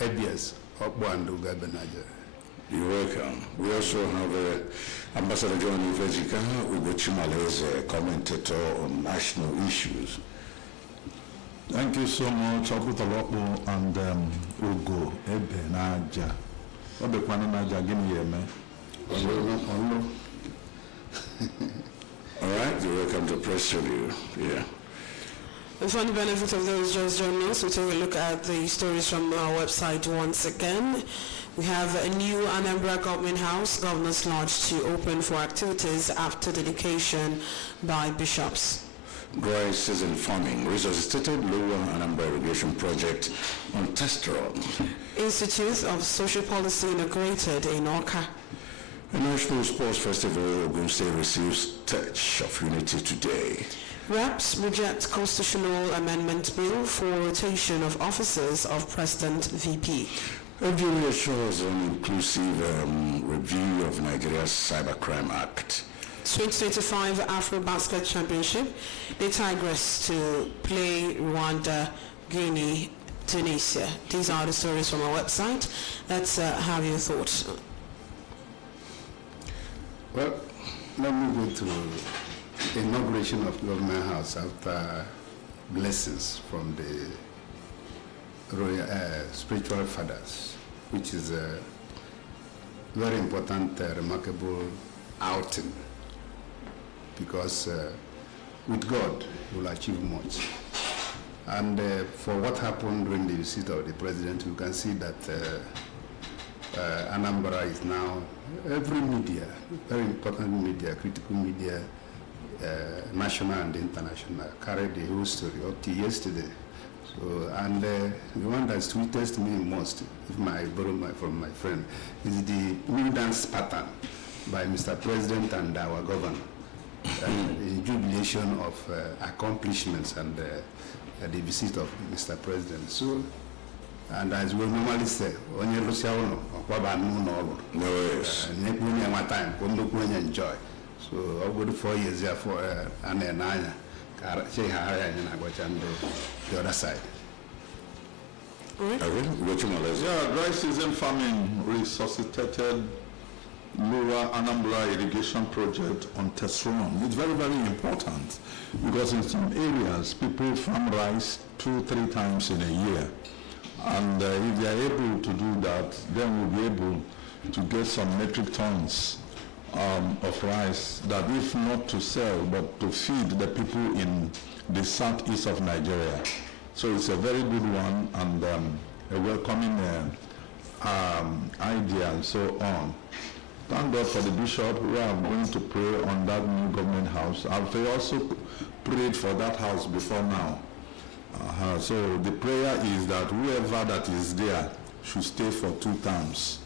ABS Okwandu Gabenaja. You're welcome. We also have Ambassador John Ivejika Ugochimale as a commentator on national issues. Thank you so much, Abutalopo and Ugo Ebe Naja. Obekwana Naja, give me a man. All right, you're welcome to Press Review. Yeah. And for the benefit of those just joining us, we'll take a look at the stories from our website once again. We have a new Anambra Government House, Governor's Lodge, to open for activities after dedication by bishops. Dry season farming resuscitated Lower Anambra irrigation project on test run. Institute of Social Policy inaugurated in Oka. The National Sports Festival Ogun State receives touch of unity today. Reps reject constitutional amendment bill for rotation of officers of President VP. FGA assures an inclusive review of Nigeria's Cybercrime Act. 2025 Afro Basket Championship, the Tigress to play Rwanda, Guinea, Tunisia. These are the stories from our website. Let's have your thoughts. Well, let me go to the inauguration of Government House after blessings from the royal spiritual fathers, which is a very important, remarkable outing, because with God you will achieve much. And for what happened during the visit of the president, you can see that Anambra is now, every media, very important media, critical media, national and international, carried the whole story up to yesterday. So, and the one that tweeted me most, if I borrow from my friend, is the new dance pattern by Mr. President and our governor, in jubilation of accomplishments and the visit of Mr. President. So, and as we normally say, when you lose your own, time, enjoy. So I'll go to 4 years here for and the other side. Yeah, dry season farming resuscitated Lower Anambra irrigation project on test run. It's very, very important because in some areas people farm rice 2-3 times in a year. And if they are able to do that, then we'll be able to get some metric tons of rice that, if not to sell, but to feed the people in the southeast of Nigeria. So it's a very good one and a welcoming idea and so on. Thank God for the bishop. We are going to pray on that new government house. I've also prayed for that house before now. So the prayer is that whoever that is there should stay for 2 terms.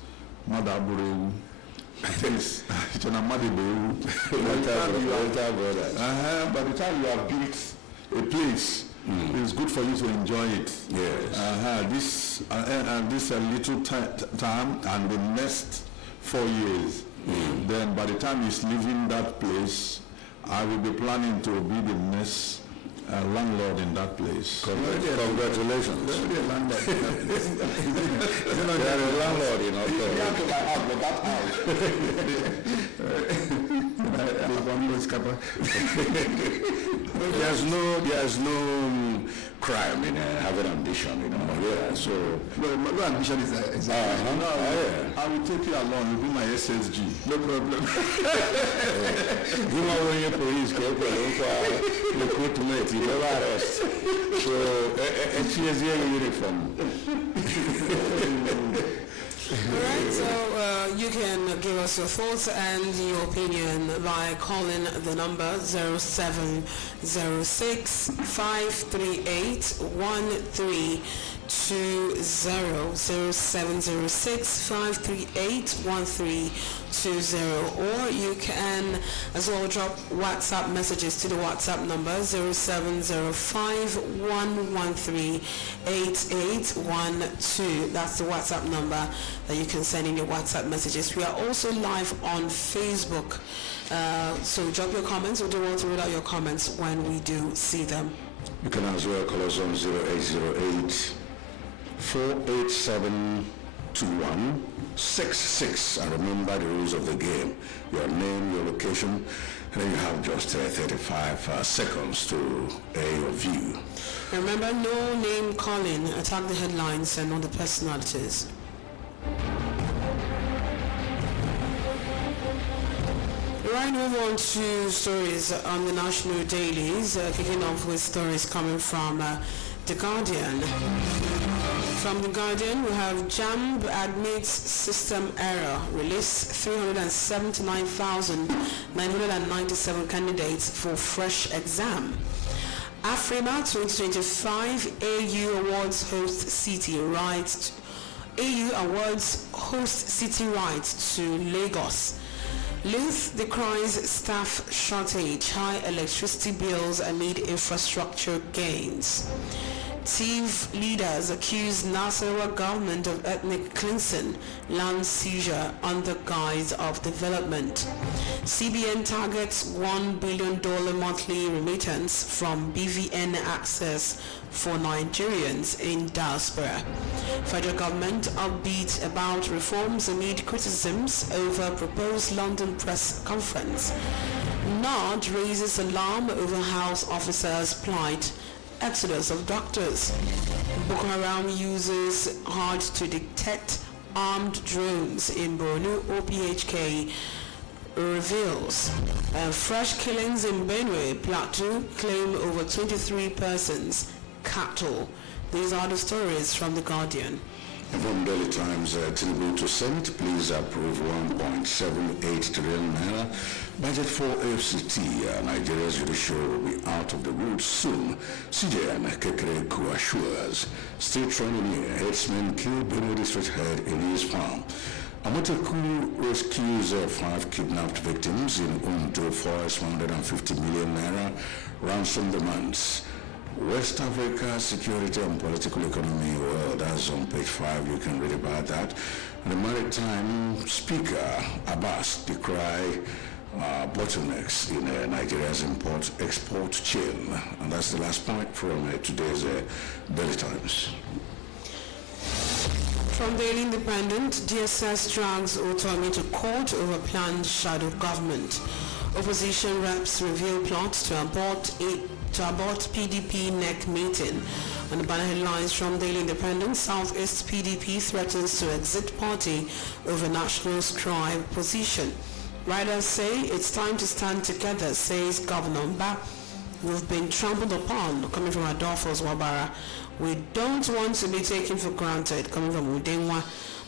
Mother Bureu, by the time you have built a place, it's good for you to enjoy it. Yes. This little time and the next 4 years. Then by the time he's leaving that place, I will be planning to be the next landlord in that place. Congratulations. They are a landlord, you know. There's no crime in having ambition, you know. Yeah, so no ambition is I will take you along. You'll be my SSG. No problem. You know when your police go recruitment, you never arrest. So it's here uniform. Alright, so you can give us your thoughts and your opinion by calling the number 0706-538-1320, 0706-538-1320, or you can as well drop WhatsApp messages to the WhatsApp number 0705-113-8812. That's the WhatsApp number that you can send in your WhatsApp messages. We are also live on Facebook, so drop your comments. We do want to read out your comments when we do see them. You can as well call us on 0808 4872166. And remember the rules of the game. Your name, your location, and then you have just 35 seconds to air your view. Remember, no name calling. Attack the headlines and not the personalities. Right, move on to stories on the national dailies, kicking off with stories coming from The Guardian. From The Guardian, we have JAMB admits system error, release 379,997 candidates for fresh exam. Afrima 2025 AU Awards host city rights. AU Awards host city rights to Lagos. Youth decries staff shortage, high electricity bills amid infrastructure gains. TIV leaders accuse Nasarawa government of ethnic cleansing, land seizure under guise of development. CBN targets $1 billion monthly remittance from BVN access for Nigerians in diaspora. Federal government upbeat about reforms amid criticisms over proposed London press conference. NOD raises alarm over House officers' plight. Exodus of doctors. Boko Haram uses hard to detect armed drones in Borno, OPHK reveals. Fresh killings in Benue, Plateau claim over 23 persons, cattle. These are the stories from The Guardian. From Daily Times, Tinubu to Senate, please approve 1.78 trillion naira budget for FCT. Nigeria's judiciary will be out of the woods soon. CJN Kekereku assures. State training here, headsman killed Benue district head in his farm. Amoteku rescues 5 kidnapped victims in Ondo Forest, 150 million naira ransom demands. West Africa security and political economy, well, that's on page 5. You can read about that. The Maritime Speaker Abbas decry bottlenecks in Nigeria's import-export chain. And that's the last point from today's Daily Times. From Daily Independent, DSS drags autonomy to court over planned shadow government. Opposition reps reveal plots to abort PDP NEC meeting. On the banner headlines from Daily Independent, Southeast PDP threatens to exit party over national scribe position. Riders say it's time to stand together, says Governor Anambra. We've been trampled upon, coming from Adolphus Wabara. We don't want to be taken for granted, coming from Udenwa.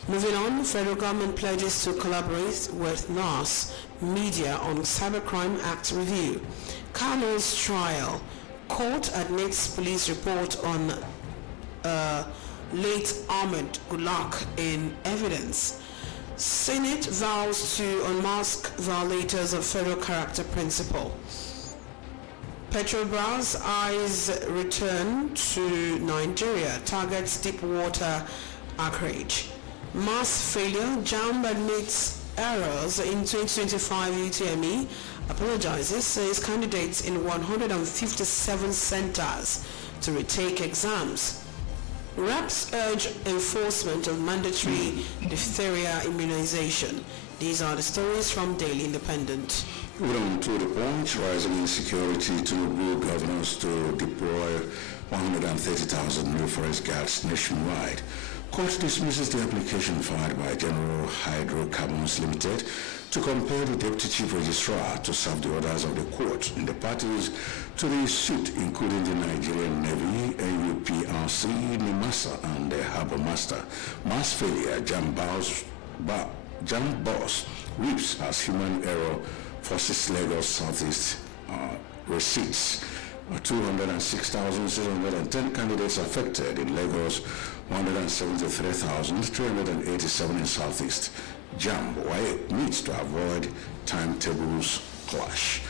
Moving on, federal government pledges to collaborate with NAS media on Cybercrime Act review. Kano's trial. Court admits police report on late Ahmed Gulak in evidence. Senate vows to unmask violators of federal character principle. Petrobras eyes return to Nigeria, targets deep water acreage. Mass failure, JAMB admits errors in 2025 UTME, apologizes, says candidates in 157 centers to retake exams. Reps urge enforcement of mandatory diphtheria immunization. These are the stories from Daily Independent. Moving to the point, rising insecurity, Tinubu governors to deploy 130,000 new forest guards nationwide. Court dismisses the application filed by General Hydrocarbons Limited to compel the Deputy Chief Registrar to serve the orders of the court in the parties to the suit, including the Nigerian Navy, NUPRC, NIMASA, and the Harbour Master. Mass failure, Jam Boss weeps as human error forces Lagos Southeast receipts. 206,610 candidates affected in Lagos, 173,387 in Southeast. JAMB, why it needs to avoid timetables clash.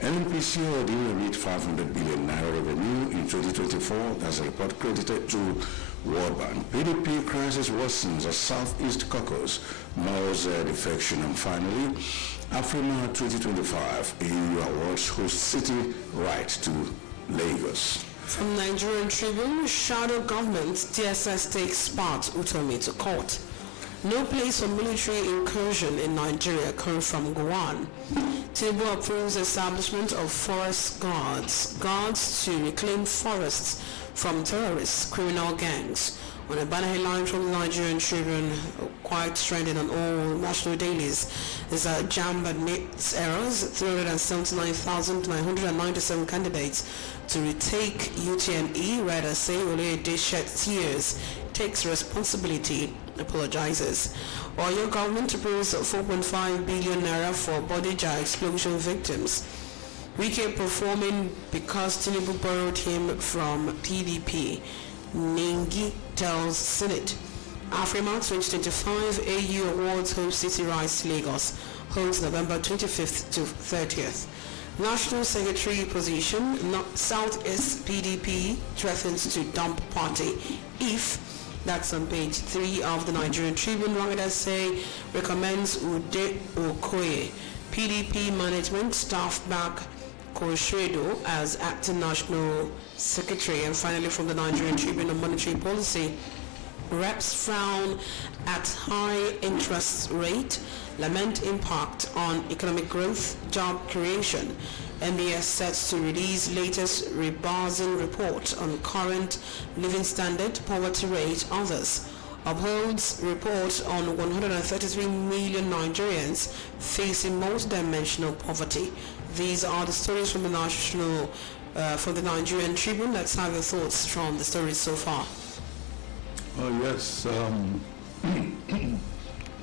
NNPC will meet 500 billion naira revenue in 2024. That's a report credited to World Bank. PDP crisis worsens as Southeast caucus mows defection. And finally, Afrima 2025 AU Awards host city right to Lagos. From Nigerian Tribune, shadow government, DSS takes part Utomi to court. No place for military incursion in Nigeria coming from Gowon. Tinubu approves establishment of forest guards to reclaim forests from terrorists, criminal gangs. On a banner headline from the Nigerian Tribune, quite trending on all national dailies, is that JAMB admits errors, 379,997 candidates to retake UTME. Rather say Oluyede shed tears, takes responsibility, apologizes. Or your government approves 4.5 billion naira for Bodija explosion victims. Wike performing because Tinubu borrowed him from PDP. Nengi tells Senate. Afrima 2025 AU Awards host City Rise Lagos. Holds November 25th to 30th. National Secretary position, Southeast PDP threatens to dump party if, that's on page 3 of the Nigerian Tribune, Rangada say, recommends Ude Okoye. PDP management staff back Koshredo as acting National Secretary. And finally from the Nigerian Tribune on monetary policy, reps frown at high interest rate, lament impact on economic growth, job creation. MBS sets to release latest rebalancing report on current living standard, poverty rate, others. Upholds report on 133 million Nigerians facing multidimensional poverty. These are the stories from the Nigerian Tribune. Let's have your thoughts from the stories so far. Oh yes.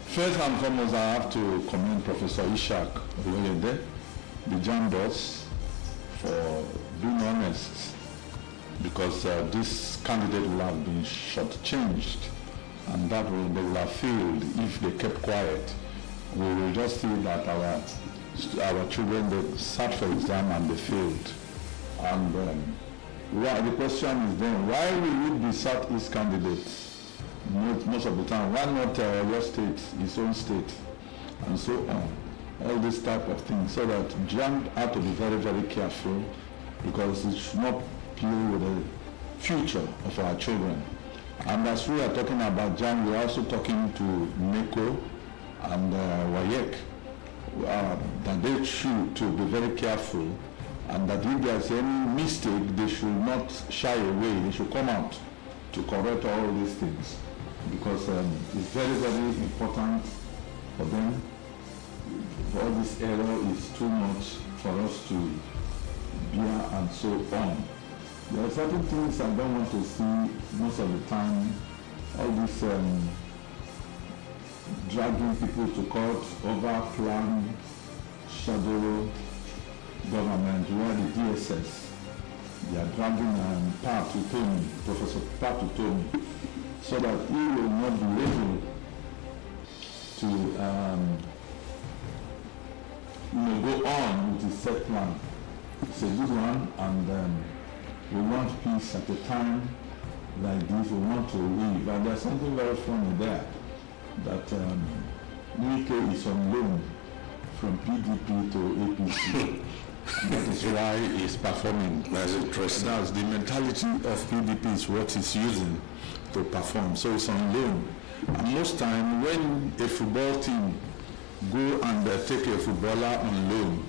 First and foremost, I have to commend Professor Ishak Oluyede, the JAMB boss, for being honest, because this candidate will have been shortchanged, and that they will have failed if they kept quiet. We will just see that our children, they sat for exam and they failed. And the question is then, why will it be Southeast candidates most of the time? Why not your state, his own state, and so on? All this type of thing, so that JAMB have to be very, very careful, because it should not play with the future of our children. And as we are talking about JAMB, we are also talking to NECO and WAEC, that they should to be very careful, and that if there is any mistake, they should not shy away. They should come out to correct all these things, because it's very, very important for them. All this error is too much for us to bear, and so on. There are certain things I don't want to see most of the time. All this dragging people to court over plan, shadow government, where the DSS, they are dragging Professor Patutomi, so that he will not be able to go on with his set plan. It's a good one, and we want peace at a time like this. We want to live, and there's something very funny there, that Wike is on loan from PDP to APC. That is why he's performing. That's interesting. That's the mentality of PDP is what he's using to perform. So it's on loan. And most time when a football team go and take a footballer on loan,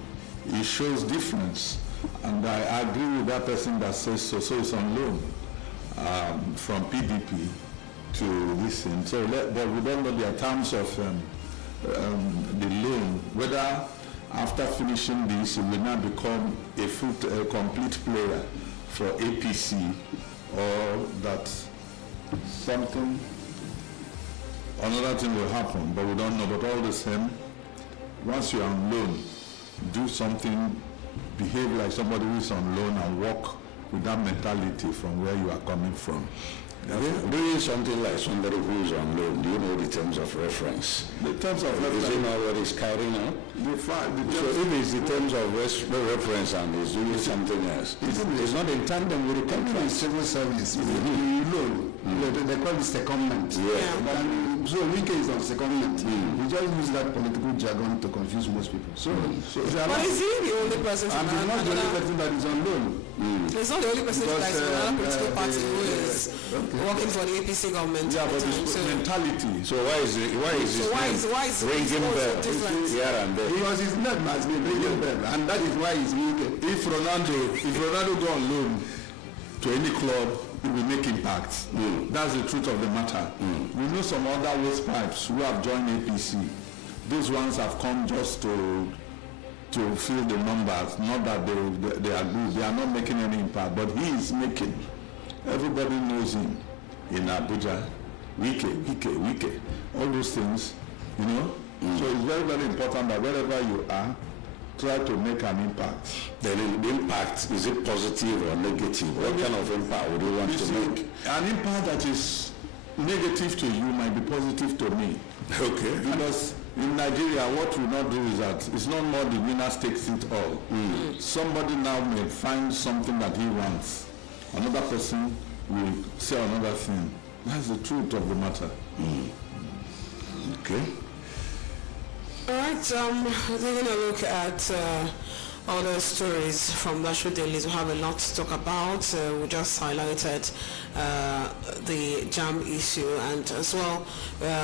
it shows difference. And I agree with that person that says so. So it's on loan from PDP to this thing. So, but we don't know the terms of the loan, whether after finishing this, he will now become a complete player for APC, or that another thing will happen, but we don't know. But all the same, once you're on loan, do something, behave like somebody who is on loan, and work with that mentality from where you are coming from. Doing something like somebody who is on loan, do you know the terms of reference? The terms of reference. Is it not what he's carrying out? So if it's the terms of reference and he's doing something else, it's not in tandem with the contract. Civil service, you loan, They call it secondment. Yeah. And so Wike is on secondment. We just use that political jargon to confuse most people. But is he the only person and he's not the only person that is on loan. He's not the only person that is from another political party who is working for the APC government. Yeah, but it's mentality. So why is his ringing bell different? here and there? Because his name has been ringing bell, and that is why he's Wike. If Ronaldo go on loan to any club, it will make impact. That's the truth of the matter. We know some other waste pipes who have joined APC. These ones have come just to fill the numbers, not that they are good. They are not making any impact, but he is making. Everybody knows him in Abuja. Wike. All those things, you know. So it's very, very important that wherever you are, try to make an impact. Then the impact, is it positive or negative? What kind of impact would you want to make? An impact that is negative to you might be positive to me. Okay. Because in Nigeria, what we not do is that it's not more the winner takes it all. Somebody now may find something that he wants. Another person will say another thing. That's the truth of the matter. Okay. All right, taking a look at other stories from national dailies. We have a lot to talk about. We just highlighted the JAM issue, and as well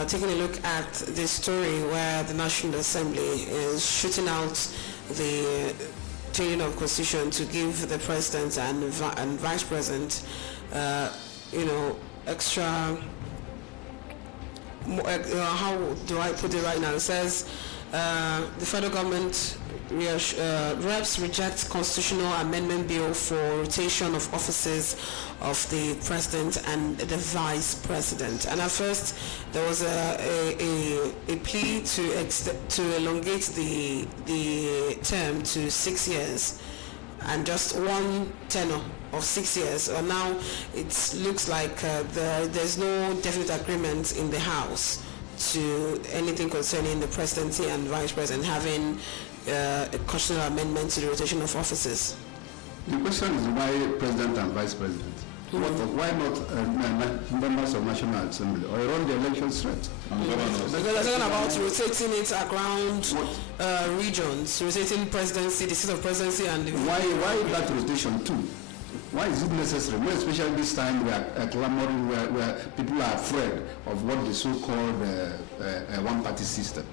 taking a look at this story where the National Assembly is shooting out the changing of constitution to give the president and vice president, extra. How do I put it right now? It says the federal government reps reject constitutional amendment bill for rotation of offices of the president and the vice president. And at first there was a plea to elongate the term to 6 years and just one tenure of 6 years. Now it looks like there's no definite agreement in the House to anything concerning the presidency and vice president having a constitutional amendment to the rotation of offices. The question is why president and vice president? Why not members of National Assembly or run the election straight? Because they're talking about rotating it around regions, rotating presidency, the seat of presidency, and why that rotation too? Why is it necessary? More especially this time we are clamoring where people are afraid of what the so-called one-party system.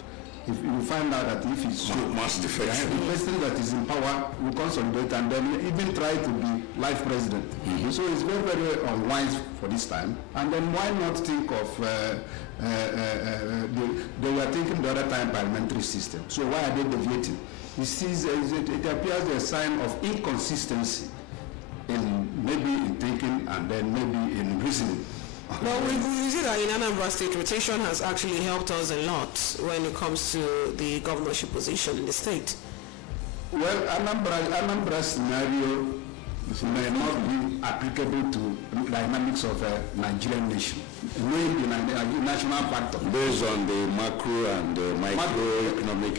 If you find out that if it's mass defection, the president that is in power will consolidate and then even try to be life president. So it's very, very unwise for this time. And then why not think of they were thinking the other time parliamentary system. So why are they deviating? It appears a sign of inconsistency maybe in thinking and then maybe in reasoning. Well, we see that in Anambra State, rotation has actually helped us a lot when it comes to the governorship position in the state. Well, Anambra's scenario may not be applicable to dynamics of a Nigerian nation, knowing the national factor. Based on the macro and microeconomic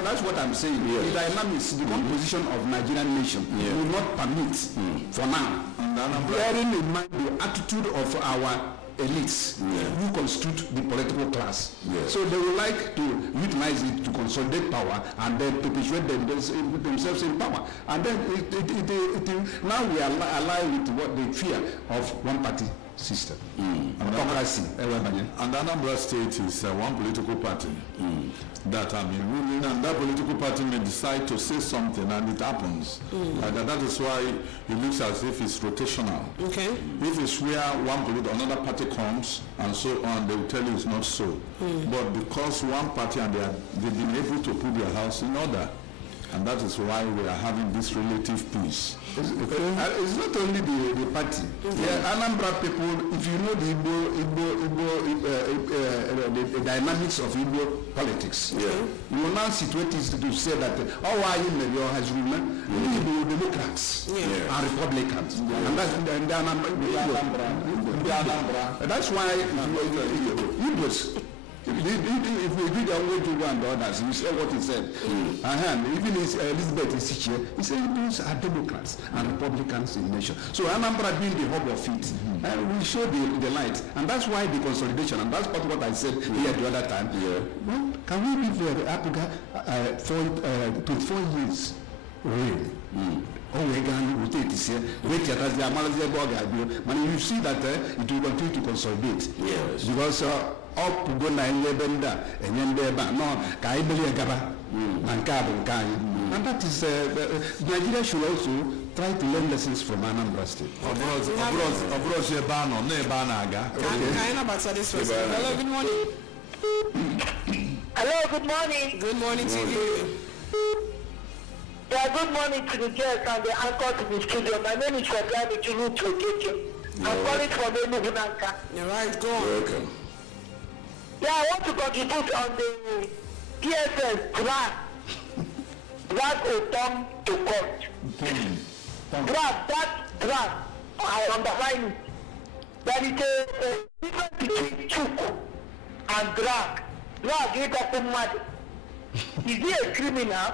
that's what I'm saying. The dynamics, the composition of Nigerian nation will not permit for now. Bearing in mind the attitude of our elites who constitute the political class. So they would like to utilize it to consolidate power and then perpetuate themselves in power. And then now we are alive with what they fear of one-party system. Democracy. And Anambra State is one political party that have been ruling, and that political party may decide to say something and it happens. That is why it looks as if it's rotational. Okay. If it's where another party comes and so on, they will tell you it's not so. But because one party and they've been able to put their house in order, and that is why we are having this relative peace. It's not only the party. Anambra people, if you know the dynamics of Igbo politics, you will now situate it to say that how are you Mayor has ruled? Democrats and Republicans. And that's why Igbos If we read the way to and the others, we say what he said. Even Elizabeth is here. He said those are Democrats and Republicans in the nation. So Anambra being the hub of it, we show the light. And that's why the consolidation, and that's part of what I said here the other time. Well, can we give Apuga for 24 years reign? You see that it will continue to consolidate. Yes. Because up to go na benda and then no kaibeli gaba and that is Nigeria should also try to learn lessons from Anambra State. Hello, good morning. Hello, good morning. Good morning to you. Yeah, good morning to the guests and the anchor to the studio. My name is Fabian Juru Togeje. I'm calling from Enugu. You're right, go on. Welcome. Yeah, I want to contribute on the PSS drag Otom to court. Drag, I underline it. There is a difference between chuku and drag. Drag is a mad. Is he a criminal?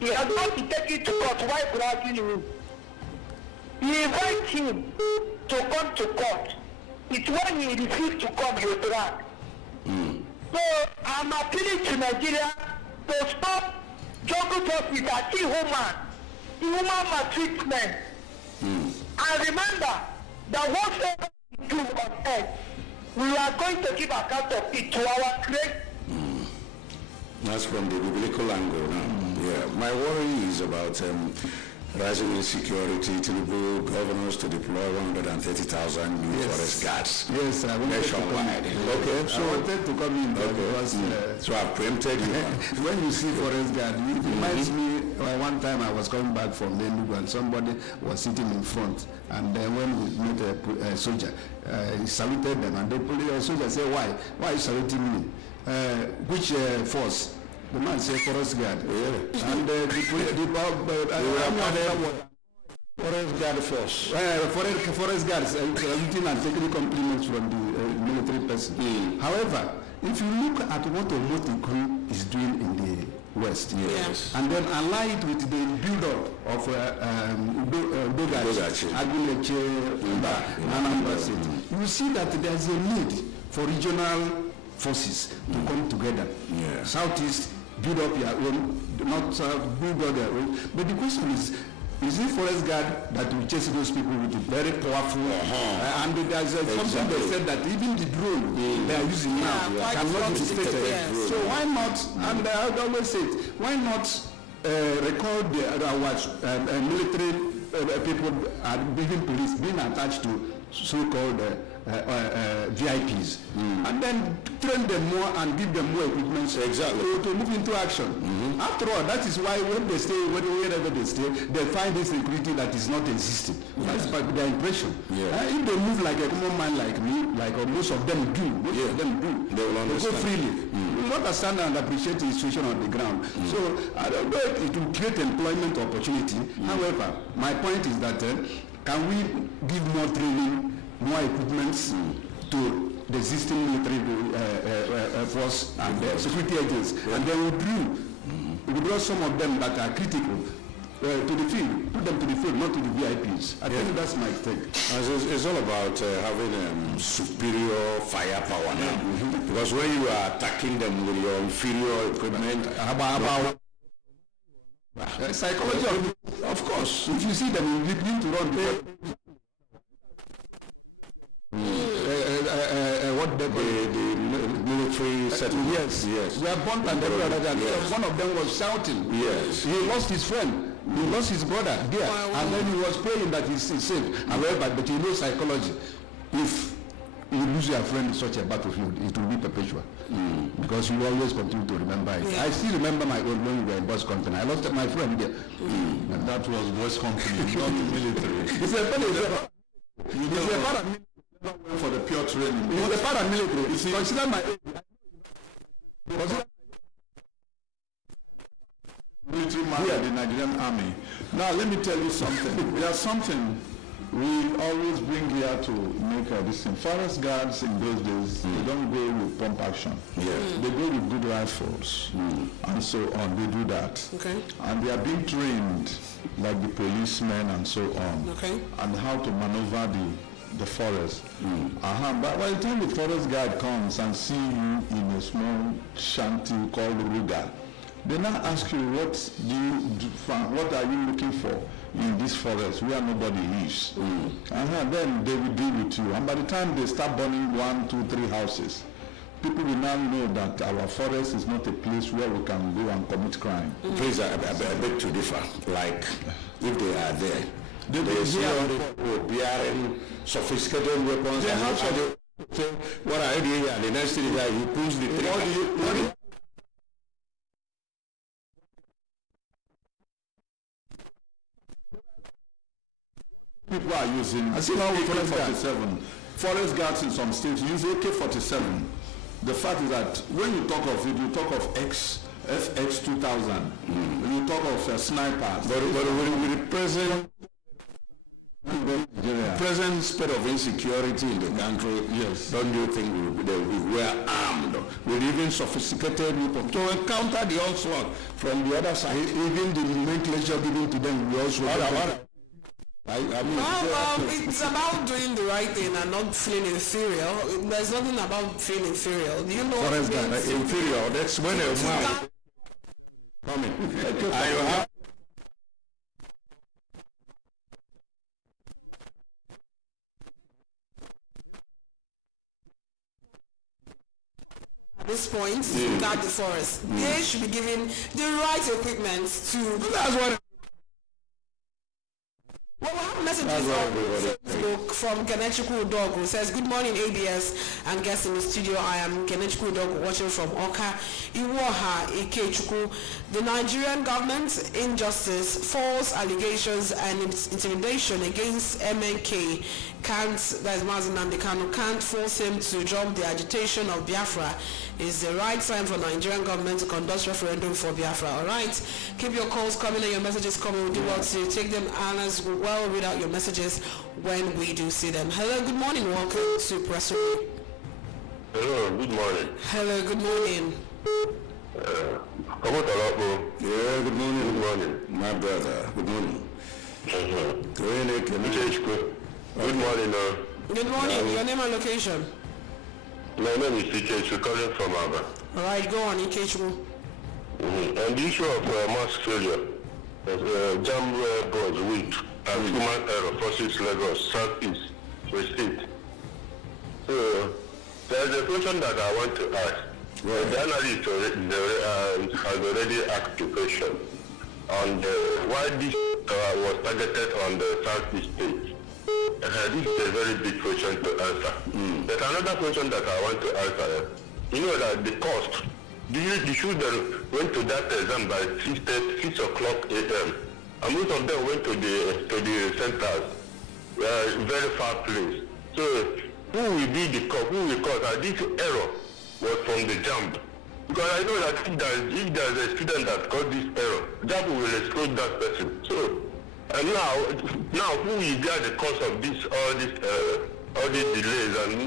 He has got to take it to court while dragging him. He invites him to come to court. It's when he refused to come, he drag. So I'm appealing to Nigeria to stop jungle justice as human maltreatment. And remember that whatever we do on earth, we are going to give account of it to our Creator. That's from the biblical angle now. Yeah, my worry is about rising insecurity. Tinubu governors to deploy 130,000 new forest guards. Yes, I wanted nationwide. Okay, so I wanted to come in there because so I've preempted you. when you see forest guard, it reminds me one time I was coming back from Enugu and somebody was sitting in front, and then when we met a soldier, he saluted them, and the soldier said, "Why are you saluting me? Which force?" The man said forest guard. And the forest guard force. Forest guards saluting and taking compliments from the military person. However, if you look at what Omotikun is doing in the West, and then align it with the build-up of Dogachi, Aguleche, Anambra State, you see that there is a need for regional forces to come together. Southeast, build up your own, not build up their own. But the question is it forest guard that will chase those people with a very powerful and there's something they said that even the drone they are using now cannot be detected. So why not, and I always say it, why not record our military people and even police being attached to so-called VIPs, and then train them more and give them more equipment to move into action. After all, that is why when they stay, wherever they stay, they find this security that is not existing. That's their impression. If they move like a common man like me, like most of them do, they will understand. Go freely. You will understand and appreciate the situation on the ground. So I don't know if it will create employment opportunity. However, my point is that can we give more training, more equipments to the existing military force and security agents, and then we draw some of them that are critical to the field, put them to the field, not to the VIPs. I think that's my take. It's all about having superior firepower now, because when you are attacking them with your inferior equipment, psychology, of course. If you see them, you need to run. What the military settlement. Yes. We are born and one of them was shouting. Yes. He lost his friend. He lost his brother there. And then he was praying that he's safe. However, but you know psychology. If you lose your friend in such a battlefield, it will be perpetual. Because you always continue to remember it. I still remember my own when we were in Boss Company. I lost my friend there. And that was Boss Company, not the military. It's a paramilitary. For the pure training. It's a paramilitary. You see, consider my military man in the Nigerian army. Now let me tell you something. There's something we always bring here to make this thing. Forest guards in those days, they don't go with pump action. Yes. They go with good rifles and so on. They do that. Okay. And they are being trained like the policemen and so on. Okay. And how to maneuver the forest. But by the time the forest guard comes and see you in a small shanty called Ruga, they now ask you, what are you looking for in this forest where nobody lives? Then they will deal with you. And by the time they start burning 1, 2, 3 houses, people will now know that our forest is not a place where we can go and commit crime. Please, I beg to differ. Like, if they are there, they see all the bearing sophisticated weapons. They and have say, what are you doing here? The next thing is that he pulls the trigger. People are using AK-47. Forest guards in some states use AK-47. The fact is that when you talk of it, you talk of FX-2000. You talk of snipers. But with the present state of insecurity in the country, yes, don't you think we were armed with even sophisticated weapons to encounter the onslaught from the other side? Even the nomenclature given to them, we also it's about doing the right thing and not feeling inferior. There's nothing about feeling inferior. Do you know what it means? Inferior, that's when a man coming. And you have at this point, guard the forest. They should be given the right equipment to. that's what. Well, we have messages on Facebook from Kenechukwu Udog, who says, good morning ABS and guests in the studio. I am Kenechukwu Udog watching from Oka, Iwoha, Ikechukwu. The Nigerian government injustice, false allegations and intimidation against MNK that is Mazi Nnamdi Kanu, can't force him to drop the agitation of Biafra. It's the right time for Nigerian government to conduct referendum for Biafra. All right, keep your calls coming and your messages coming. We'll do well to take them and as well read out your messages when we do see them. Hello, good morning. Welcome to Press Review. Hello, good morning. Hello, good morning. Yeah, good morning. Good morning, my brother. Good morning. Good morning. Good morning. Your name and location? My name is Ikechukwu, calling from Anambra. All right, go on, Ikechukwu. On the issue of mass failure, jam boards weak and human error forces Lagos Southeast State. So there is a question that I want to ask. The analyst has already asked the question on why this was targeted on the Southeast State. This is a very big question to answer. But another question that I want to answer, you know that the cost, the children went to that exam by 6 o'clock a.m. and most of them went to the centers, very far place. So who will be the cause? Who will cause that this error was from the JAMB? Because I know that if there is a student that got this error, JAMB will expose that person. So and now who will bear the cost of all these delays and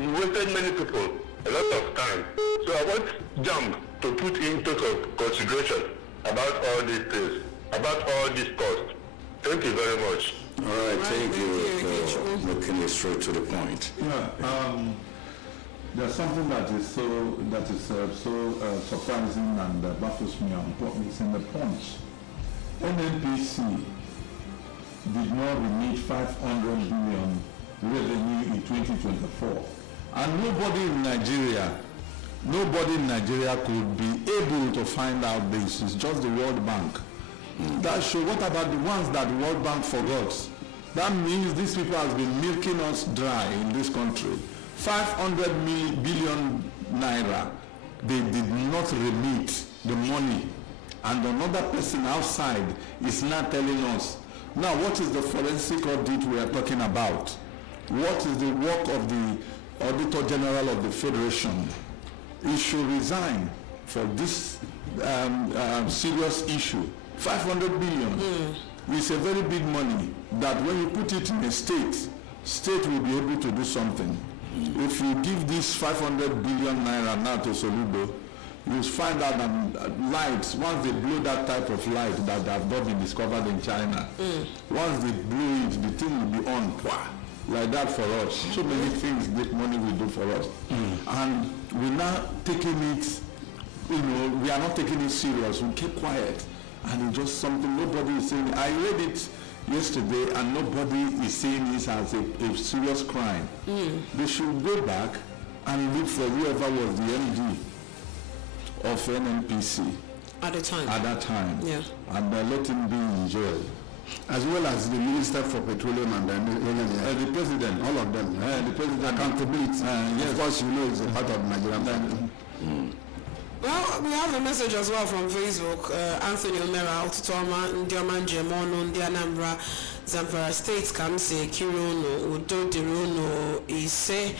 you wasted many people a lot of time. So I want JAMB to put into consideration about all these things, about all these costs. Thank you very much. All right, thank you for looking straight to the point. Yeah, there's something that is so surprising and baffles me on it's in the Punch. NNPC did not remit 500 billion revenue in 2024, and nobody in Nigeria could be able to find out this. It's just the World Bank. That shows. What about the ones that the World Bank forgot? That means these people have been milking us dry in this country. 500 billion naira, they did not remit the money, and another person outside is now telling us. Now, what is the forensic audit we are talking about? What is the work of the Auditor General of the Federation? He should resign for this serious issue. 500 billion. it's a very big money that when you put it in a state will be able to do something. If you give this 500 billion naira now to Soludo, you find out that lights, once they blow that type of light that have not been discovered in China, once they blow it, the thing will be on. Like that for us. So many things that money will do for us. And we're not taking it, we are not taking it serious. We keep quiet. And it's just something nobody is saying. I read it yesterday and nobody is saying this as a serious crime. They should go back and look for whoever was the MD of NNPC At the time. at that time. Yeah. And let him be in jail. As well as the Minister for Petroleum and The president. all of them. The president. Accountability. Yes. Of course, it's a part of Nigerian family. Well, we have a message as well from Facebook. Anthony Omera, Otutoma, Ndioma Njemono, Ndi Anambra, Zamfara State, Kamse, Kirono, Udo Dirono, Ise,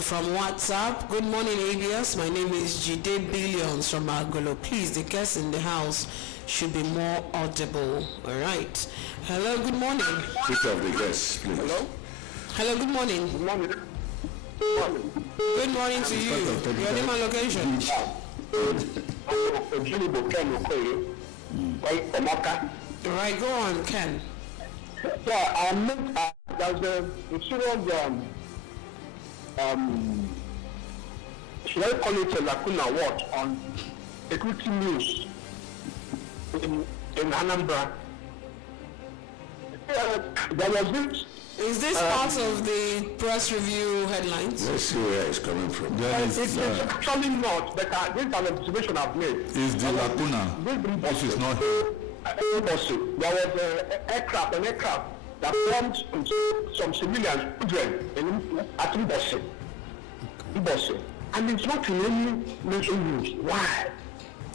from WhatsApp. Good morning, ABS. My name is Jide Billions from Agolo. Please, the guests in the house should be more audible. All right. Hello, good morning. Speak of the guests, please. Hello? Hello, good morning. Good morning. Good morning to you. Your name and location. All right, go on, Ken. So I meant there's a serious should I call it a lacuna what on equity news in Anambra. There was this. Is this part of the press review headlines? Let's see where it's coming from. It's actually not, but this is an observation I've made. Is the lacuna, which is not here. There was an aircraft that bombed some civilians, children, at Mbosse. And it's not in any nation news. Why?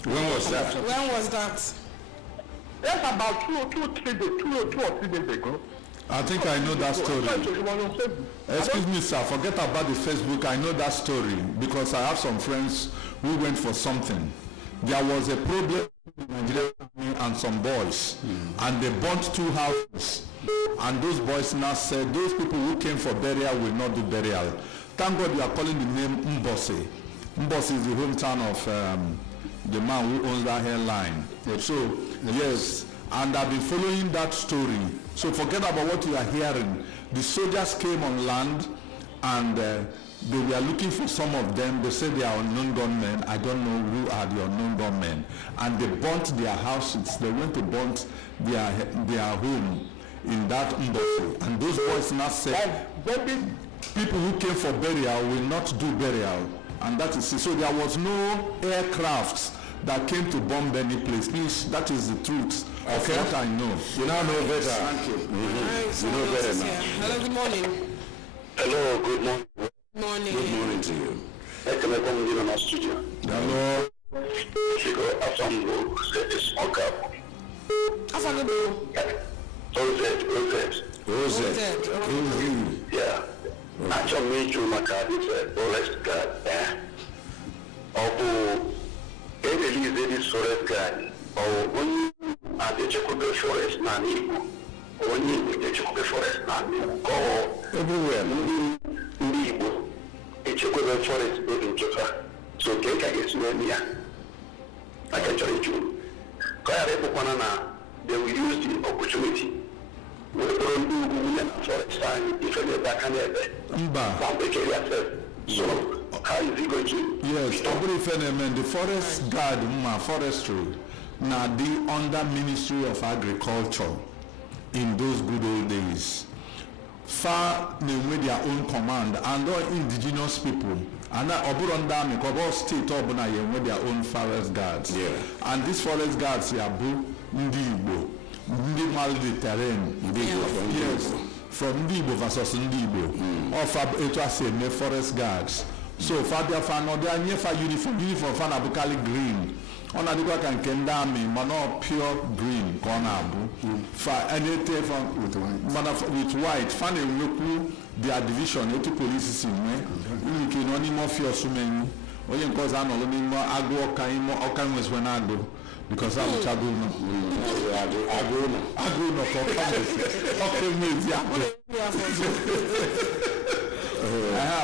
When was that? When was that? That's about 2 or 3 days ago. I think I know that story. Excuse me, sir, forget about the Facebook. I know that story because I have some friends who went for something. There was a problem in the Nigerian army and some boys, and they burnt 2 houses. And those boys now said, those people who came for burial will not do burial. Thank God you are calling the name Mbosse. Mbosse is the hometown of the man who owns that hairline. So, yes, and I've been following that story. So forget about what you are hearing. The soldiers came on land and they were looking for some of them. They said they are unknown gunmen. I don't know who are the unknown gunmen. And they burnt their houses. They went to burn their home in that Mbosse. And those boys now said, people who came for burial will not do burial. And that is it. So there was no aircrafts that came to bomb any place. Please, that is the truth. Okay, what I know. You now know better. Thank you. Right, You know better now. Hello, good morning. Hello, good morning. Good morning. Good morning to you. I can come in our studio. Hello. Chico Afango said a small gap. Afagabo. OZ. Yeah. Actually, you Macadi forest guard. Although they release this forest guard, or when you are the Chocolate Forest Nani, or when you the Chocolate Forest Nani, go Everywhere. a Chocolate Forest in Jota. So, Keka is Mania. I can tell you. They will use the opportunity. We don't do forest time if they back and so how is he going to? Yes, the forest guard, forestry, now the under Ministry of Agriculture in those good old days. Far with their own command and all indigenous people. And all state with their own forest guards. Yeah. And these forest guards here, Ndi Igbo, terrain. Yes. From Ndibo versus Ndibo. Or it was a forest guards. So Fabia Fano, they are near for uniform fan abukali green. On a duka can kendami, mano pure green, konabu. For anything from with white, funny look their division, 80 police in me. You can only more fear so many. Only cause I'm only more agro kaimo, okamus when I go. because I'm Chaguno. Aguno for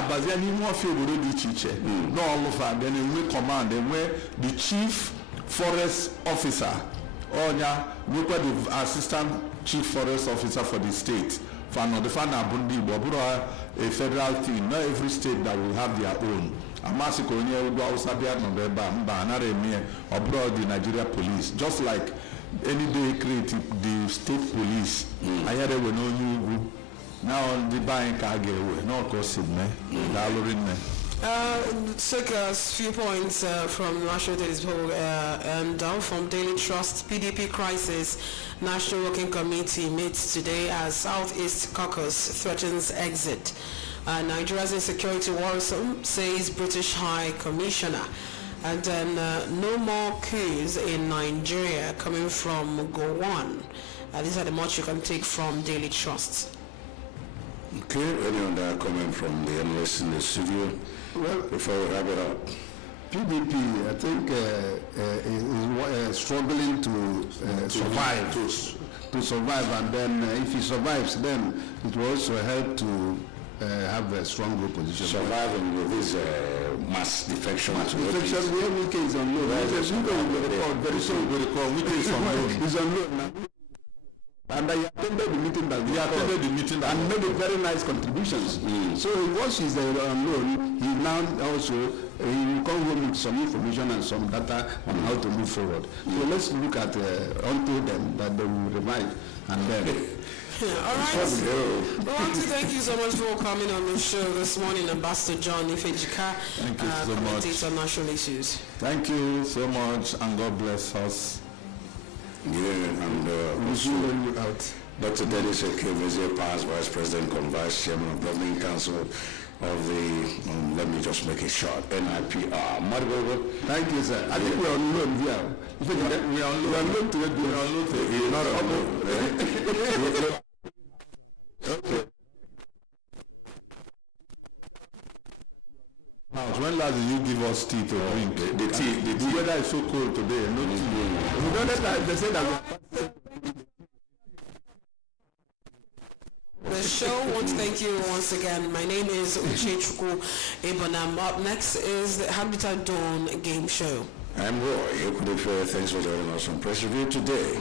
but then you want to feel the teacher. No, all of that. Then we command. Then we the chief forest officer, or we put the assistant chief forest officer for the state. For no, the fan abundi, but a federal team. Not every state that will have their own. Amasiko onye udo Ausabia no beba mba na remi abroad the Nigeria police, just like any day create the state police. I hear they will know you now the buying car get away. No cost me. Take a few points from National Daily and from Daily Trust. PDP crisis. National Working Committee meets today as Southeast Caucus threatens exit. Nigeria's insecurity worrisome, says British High Commissioner. And then no more coups in Nigeria coming from Gowon. These are the much you can take from Daily Trust. Okay, any other comment from the analysts in the studio? Well, before we wrap it up. PDP, I think, is struggling to survive. To survive, and then if he survives, then it will also help to have a stronger position. Surviving with this mass defection. Mass defection, we have Wike is on loan. Very soon we record Wike is on loan. He's on loan now. And I attended the meeting that we attended the meeting and made a very nice contributions. So once he's on loan, he now also he will come home with some information and some data on how to move forward. So let's look at until then that they will revive and then. All right. We want to thank you so much for coming on the show this morning, Ambassador John Ifejika, commentator on national issues. Thank you so much, and God bless us. Yeah, and we'll out. Dr. Dennis Ekeveze, past Vice President and Vice Chairman of Governing Council of the, let me just make it short, NIPR. Thank you, sir. I think we're on loan here. We're on loan to it. We're on loan to it. You're not on loan. Okay. When last did you give us tea to drink? The weather is so cold today. No tea. We don't let that. They say that. The show wants to thank you once again. My name is Uche Chukwu Ebonam. Up next is the Habitat Dawn game show. I'm Roy. Thanks for joining us on Press Review today.